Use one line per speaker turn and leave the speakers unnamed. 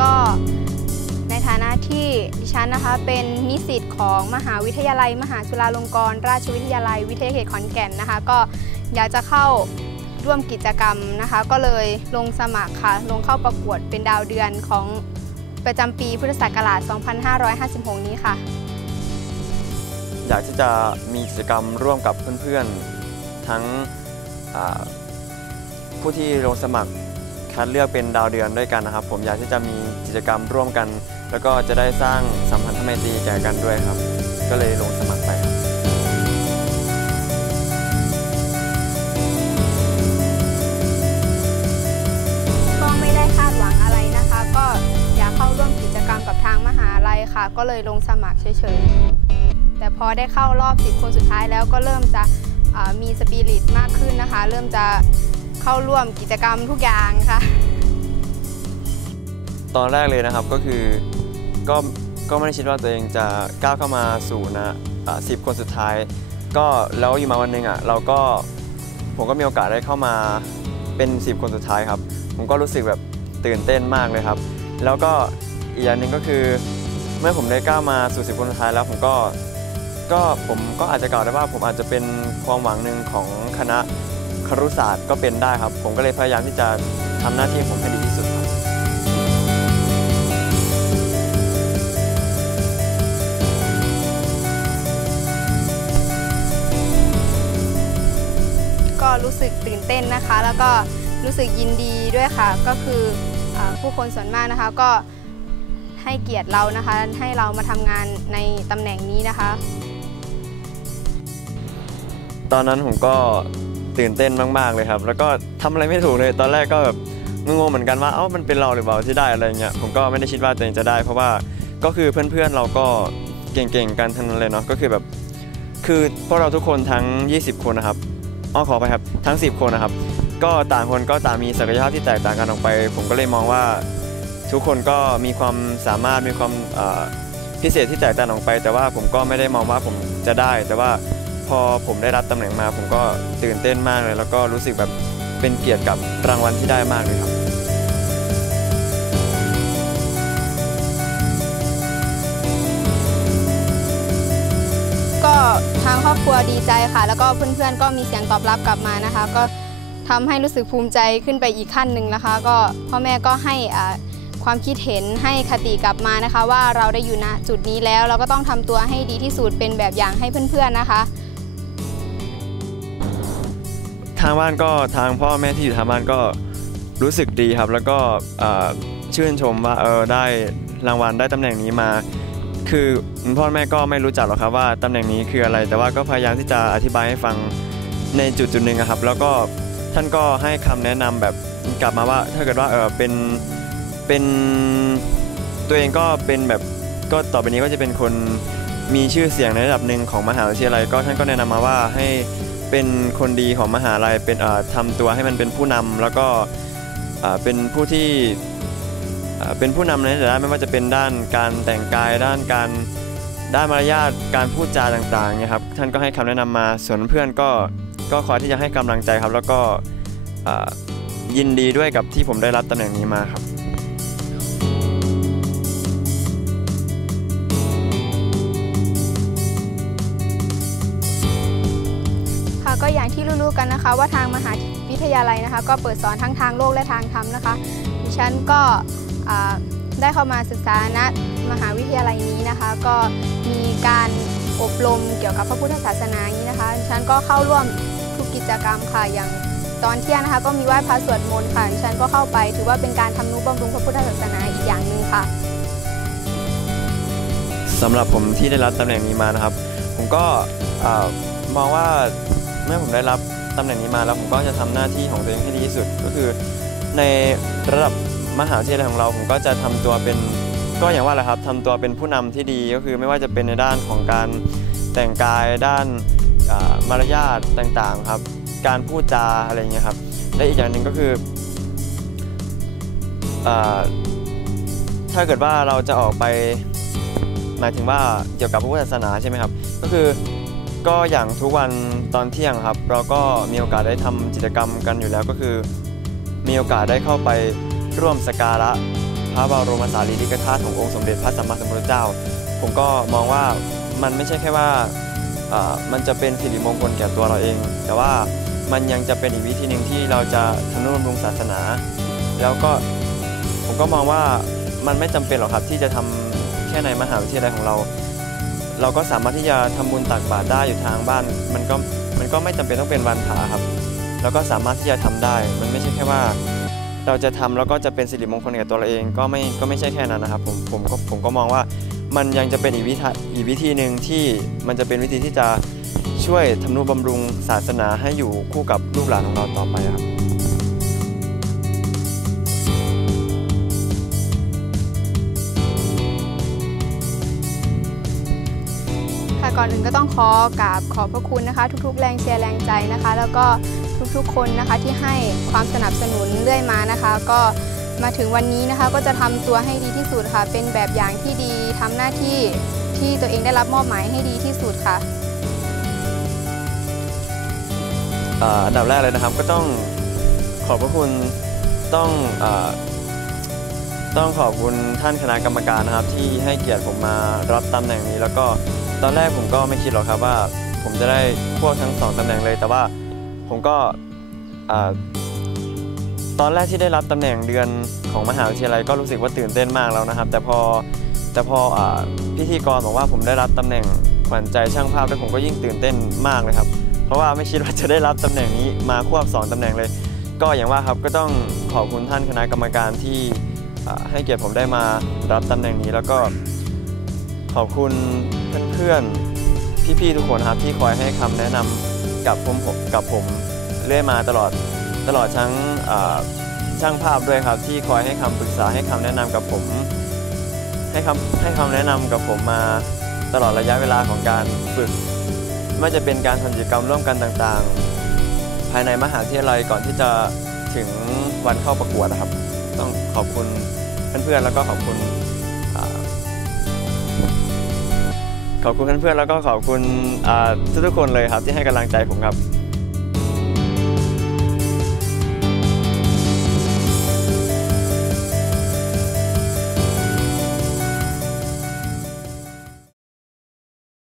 ก็ในฐานะที่ดิฉันนะคะเป็นนิสิตของมหาวิทยาลัย มหาจุฬาลงกรณราชวิทยาลัย วิทยาเขตขอนแก่นนะคะ ก็อยากจะเข้าร่วมกิจกรรมนะคะ ก็เลยลงสมัครค่ะ ลงเข้าประกวดเป็นดาวเดือนของประจำปีพุทธศักราช 2556 นี้ค่ะ
อยากที่จะมีกิจกรรมร่วมกับเพื่อนๆ ทั้งผู้ที่ลงสมัคร คัดเลือกเป็นดาวเดือนด้วยกันนะครับ ผมอยากที่จะมีกิจกรรมร่วมกัน แล้วก็จะได้สร้างสัมพันธไมตรีแก่กันด้วยครับ ก็เลยลงสมัครไปครับ
ก็ไม่ได้คาดหวังอะไรนะคะ ก็อยากเข้าร่วมกิจกรรมกับทางมหาลัยค่ะ ก็เลยลงสมัครเฉยๆ แต่พอได้เข้ารอบ10คนสุดท้ายแล้วก็เริ่มจะมีสปิริตมากขึ้นนะคะ เริ่มจะ เข้าร่วมกิจกรรมทุกอย่างค่ะ
ตอนแรกเลยนะครับก็คือก็ก็ไม่ได้คิดว่าตัวเองจะก้าวเข้ามาสู่นะสิบคนสุดท้าย ก็แล้วอยู่มาวันหนึ่งอะเราก็ผมก็มีโอกาสได้เข้ามาเป็น 10 คนสุดท้ายครับ ผมก็รู้สึกแบบตื่นเต้นมากเลยครับ แล้วก็อีกอย่างหนึ่งก็คือ เมื่อผมได้ก้าวมาสู่สิบคนสุดท้ายแล้วผมก็ก็ผมก็อาจจะกล่าวได้ว่าผมอาจจะเป็นความหวังหนึ่งของคณะ ครุศาสตร์ก็เป็นได้ครับ ผมก็เลยพยายามที่จะทำหน้าที่ของผมให้ดีที่สุดครับ
ก็รู้สึกตื่นเต้นนะคะ แล้วก็รู้สึกยินดีด้วยค่ะ ก็คืออาผู้คนส่วนมากนะคะก็ให้เกียรติเรานะคะ ให้เรามาทำงานในตำแหน่งนี้นะคะ
ตอนนั้นผมก็ ตื่นเต้นมากๆเลยครับ แล้วก็ทำอะไรไม่ถูกเลย ตอนแรกก็แบบงงๆเหมือนกันว่าเอ้ามันเป็นเราหรือเปล่าที่ได้อะไรเงี้ยผมก็ไม่ได้คิดว่าตัวเองจะได้ เพราะว่าก็คือเพื่อนๆเราก็เก่งๆกันทั้งนั้นเลยเนาะก็คือแบบ คือพวกเราทุกคนทั้ง 20 คนนะครับอ้อขอไปครับทั้ง 10 คนนะครับ ก็ต่างคนก็ต่างมีศักยภาพที่แตกต่างกันออกไป ผมก็เลยมองว่าทุกคนก็มีความสามารถมีความพิเศษที่แตกต่างออกไป แต่ว่าผมก็ไม่ได้มองว่าผมจะได้ แต่ว่า พอผมได้รับตำแหน่งมา ผมก็ตื่นเต้นมากเลย แล้วก็รู้สึกแบบเป็นเกียรติกับรางวัลที่ได้มากเลยครับ
ก็ทางครอบครัวดีใจค่ะ แล้วก็เพื่อนๆก็มีเสียงตอบรับกลับมานะคะ ก็ทำให้รู้สึกภูมิใจขึ้นไปอีกขั้นหนึ่งนะคะ ก็พ่อแม่ก็ให้ความคิดเห็นให้คติกลับมานะคะ ว่าเราได้อยู่ณจุดนี้แล้วเราก็ต้องทำตัวให้ดีที่สุดเป็นแบบอย่างให้เพื่อนๆนะคะ
ทางบ้านก็ทางพ่อแม่ที่อยู่ทางบ้านก็รู้สึกดีครับ แล้วก็ชื่นชมว่าเออได้รางวัลได้ตำแหน่งนี้มา คือพ่อแม่ก็ไม่รู้จักหรอกครับว่าตำแหน่งนี้คืออะไร แต่ว่าก็พยายามที่จะอธิบายให้ฟังในจุดจุดหนึ่งครับ แล้วก็ท่านก็ให้คำแนะนำแบบกลับมาว่า ถ้าเกิดว่าเออเป็นเป็นตัวเองก็เป็นแบบก็ต่อไปนี้ก็จะเป็นคนมีชื่อเสียงในระดับหนึ่งของมหาวิทยาลัยก็ท่านก็แนะนำมาว่าให้ เป็นคนดีของมหาลัยเป็นทำตัวให้มันเป็นผู้นำแล้วก็เป็นผู้ที่เป็นผู้นำในแต่ละด้านไม่ว่าจะเป็นด้านการแต่งกายด้านการด้านมารยาทการพูดจาต่างๆนี่ยครับท่านก็ให้คำแนะนำมาส่วนเพื่อนก็ก็คอยที่จะให้กำลังใจครับ แล้วก็ยินดีด้วยกับที่ผมได้รับตำแหน่งนี้มาครับ
อย่างที่รู้ๆกันนะคะ ว่าทางมหาวิทยาลัยนะคะ ก็เปิดสอนทั้งทางโลกและทางธรรมนะคะดิฉันก็ได้เข้ามาศึกษาณมหาวิทยาลัยนี้นะคะ ก็มีการอบรมเกี่ยวกับพระพุทธศาสนาอย่างนี้นะคะดิฉันก็เข้าร่วมทุกกิจกรรมค่ะอย่างตอนเที่ยงนะคะ ก็มีไหว้พระสวดมนต์ค่ะดิฉันก็เข้าไป ถือว่าเป็นการทำนุบำรุงพระพุทธศาสนาอีกอย่างหนึ่งค่ะ
สำหรับผมที่ได้รับตำแหน่งนี้มานะครับ ผมก็มองว่า มื่อผมได้รับตำแหน่งนี้มาแล้วผมก็จะทำหน้าที่ของตัวเองให้ดีที่สุด ก็คือในระดับมหาวิทยาลัยของเราผมก็จะทำตัวเป็นก็อย่างว่าแหละครับทำตัวเป็นผู้นำที่ดีก็คือไม่ว่าจะเป็นในด้านของการแต่งกายด้านมารยาทต่างๆครับ การพูดจาอะไรอย่างเงี้ยครับและอีกอย่างหนึ่งก็คือถ้าเกิดว่าเราจะออกไปหมายถึงว่าเกี่ยวกับพุทธศาสนาใช่ไหมครับ ก็คือ ก็อย่างทุกวันตอนเที่ยงครับ เราก็มีโอกาสได้ทำกิจกรรมกันอยู่แล้วก็คือ มีโอกาสได้เข้าไปร่วมสการะพระบรมสารีริกธาตุขององค์สมเด็จพระสัมมาสัมพุทธเจ้า ผมก็มองว่ามันไม่ใช่แค่ว่ามันจะเป็นสิริมงคลแก่ตัวเราเอง แต่ว่ามันยังจะเป็นอีกวิธีหนึ่งที่เราจะทำนุบำรุงศาสนา แล้วก็ผมก็มองว่ามันไม่จำเป็นหรอกครับที่จะทำแค่ในมหาวิทยาลัยของเรา เราก็สามารถที่จะทำบุญตักบาตรได้อยู่ทางบ้าน มันก็มันก็ไม่จำเป็นต้องเป็นวันพระครับแล้วก็สามารถที่จะทำได้ มันไม่ใช่แค่ว่า เราจะทำแล้วก็จะเป็นสิริมงคลแก่ตัวเราเองก็ไม่ก็ไม่ใช่แค่นั้นนะครับผมผมก็ผมก็มองว่ามันยังจะเป็นอีกวิธีอีกวิธีหนึ่งที่มันจะเป็นวิธีที่จะช่วยทำนุบำรุงศาสนาให้อยู่คู่กับลูกหลานของเราต่อไปครับ
ก่อนอื่นก็ต้องขอกราบขอบพระคุณนะคะ ทุกๆ แรงเชียร์แรงใจนะคะ แล้วก็ทุกๆ คนนะคะที่ให้ความสนับสนุนเรื่อยมานะคะ ก็มาถึงวันนี้นะคะ ก็จะทำตัวให้ดีที่สุดค่ะ เป็นแบบอย่างที่ดีทำหน้าที่ที่ตัวเองได้รับมอบหมายให้ดีที่สุดค่ะ
อันดับแรกเลยนะครับก็ต้องขอบพระคุณต้องอต้องขอบคุณท่านคณะกรรมการนะครับ ที่ให้เกียรติผมมารับตำแหน่งนี้แล้วก็ ตอนแรกผมก็ไม่คิดหรอกครับว่า ผมจะได้ควบทั้งสองตำแหน่งเลย แต่ว่าผมก็ตอนแรกที่ได้รับตำแหน่งเดือนของมหาวิทยาลัยก็รู้สึกว่าตื่นเต้นมากแล้วนะครับ แต่พอแต่พออพิธีกรบอกว่าผมได้รับตำแหน่งขวัญใจช่างภาพแล้วผมก็ยิ่งตื่นเต้นมากเลยครับ เพราะว่าไม่คิดว่าจะได้รับตำแหน่งนี้มาควบ2ตำแหน่งเลย ก็อย่างว่าครับก็ต้องขอบคุณท่านคณะกรรมการที่ให้เกียรติผมได้มารับตำแหน่งนี้แล้วก็ขอบคุณ เพื่อนๆ พี่ๆ ทุกคนครับที่คอยให้คำแนะนำกับผมกับผมเรื่อยมาตลอดตลอดทั้งช่างภาพด้วยครับ ที่คอยให้คำปรึกษาให้คำแนะนำกับผม ให้คำให้คำแนะนำกับผมมาตลอดระยะเวลาของการฝึกไม่ว่าจะเป็นการทำกิจกรรมร่วมกันต่างๆ ภายในมหาวิทยาลัยก่อนที่จะถึงวันเข้าประกวดนะครับ ต้องขอบคุณเพื่อนๆแล้วก็ขอบคุณ ขอบคุณเพื่อนๆแล้วก็ขอบคุณทุกๆคนเลยครับที่ให้กำลังใจผมครับ